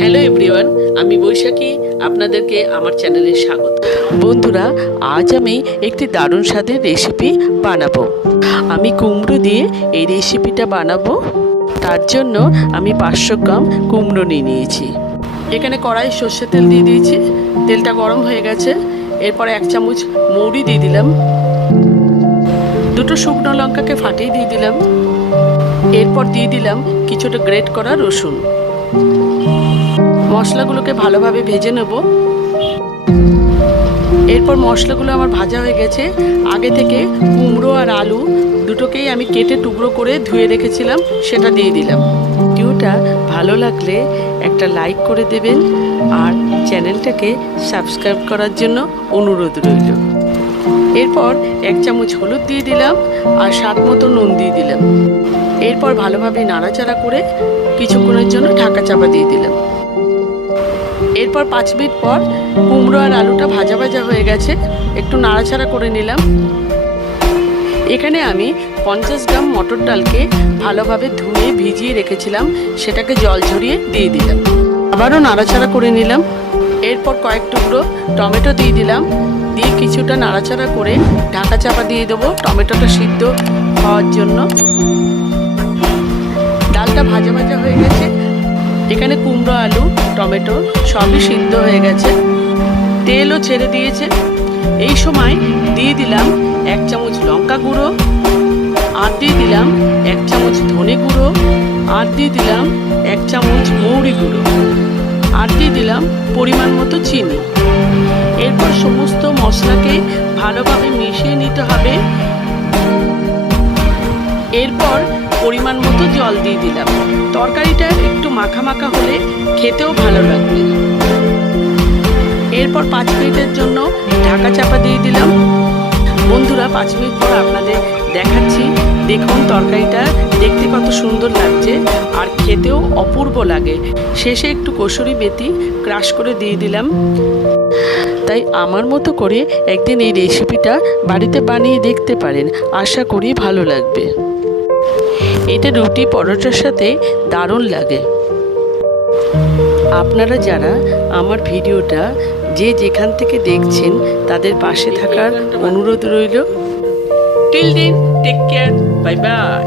Hello everyone, আমি বৈশাখী। আপনাদেরকে আমার চ্যানেলে স্বাগত। বন্ধুরা, আজ আমি একটি দারুণ স্বাদের রেসিপি বানাবো। আমি কুমড়ো দিয়ে এই রেসিপিটা বানাবো। তার জন্য আমি 500 গ্রাম কুমড়ো নিয়েছি। এখানে কড়াই সর্ষের তেল দিয়ে দিয়েছি। তেলটা গরম হয়ে গেছে। এরপর 1 চামচ মৌরি দিয়ে দিলাম। 2টো শুকনো লঙ্কাকে ফাটিয়ে দিয়ে দিলাম। এরপর দিয়ে দিলাম কিছুটা গ্রেট করা রসুন। মশলাগুলোকে ভালোভাবে ভেজে নেব। এরপর মশলাগুলো আমার ভাজা হয়ে গেছে। আগে থেকে কুমড়ো আর আলু দুটোকেই আমি কেটে টুকরো করে ধুয়ে রেখেছিলাম, সেটা দিয়ে দিলাম। ভিডিওটা ভালো লাগলে একটা লাইক করে দেবেন আর চ্যানেলটাকে সাবস্ক্রাইব করার জন্য অনুরোধ রইল। এরপর 1 চামচ হলুদ দিয়ে দিলাম আর স্বাদ মতো নুন দিয়ে দিলাম। এরপর ভালোভাবে নাড়াচাড়া করে কিছুক্ষণের জন্য ঢাকা চাপা দিয়ে দিলাম। এরপর 5 মিনিট পর কুমড়ো আর আলুটা ভাজা ভাজা হয়ে গেছে। একটু নাড়াচাড়া করে নিলাম। এখানে আমি 50 গ্রাম মটর ডালকে ভালোভাবে ধুয়ে ভিজিয়ে রেখেছিলাম, সেটাকে জল ঝরিয়ে দিয়ে দিলাম। আবারও নাড়াচাড়া করে নিলাম। এরপর কয়েক টুকরো টমেটো দিয়ে দিলাম। দিয়ে কিছুটা নাড়াচাড়া করে ঢাকা চাপা দিয়ে দেবো টমেটোটা সিদ্ধ হওয়ার জন্য। ডালটা ভাজা ভাজা হয়ে গেছে। এখানে কুমড়ো, আলু, টমেটো সবই সিদ্ধ হয়ে গেছে। তেলও ছেড়ে দিয়েছে। এই সময় দিয়ে দিলাম 1 চামচ লঙ্কা গুঁড়ো, আর দিয়ে দিলাম 1 চামচ ধনে গুঁড়ো, আর দিয়ে দিলাম 1 চামচ মৌরি গুঁড়ো, আর দিয়ে দিলাম পরিমাণ মতো চিনি। এরপর সমস্ত মশলাকে ভালোভাবে মিশিয়ে নিতে হবে। এরপর পরিমাণ মতো জল দিয়ে দিলাম। তরকারিটা একটু মাখা মাখা হলে খেতেও ভালো লাগবে। এরপর 5 মিনিটের জন্য ঢাকা চাপা দিয়ে দিলাম। বন্ধুরা, 5 মিনিট পর আপনাদের দেখাচ্ছি। দেখুন তরকারিটা দেখতে কত সুন্দর লাগছে আর খেতেও অপূর্ব লাগে। শেষে একটু কসুরি মেথি ক্রাশ করে দিয়ে দিলাম। তাই আমার মতো করে একদিন এই রেসিপিটা বাড়িতে বানিয়ে দেখতে পারেন। আশা করি ভালো লাগবে। এটা রুটি পরোটার সাথে দারুণ লাগে। আপনারা যারা আমার ভিডিওটা যে যেখান থেকে দেখছেন তাদের পাশে থাকার অনুরোধ রইল। Till then, take care, bye by.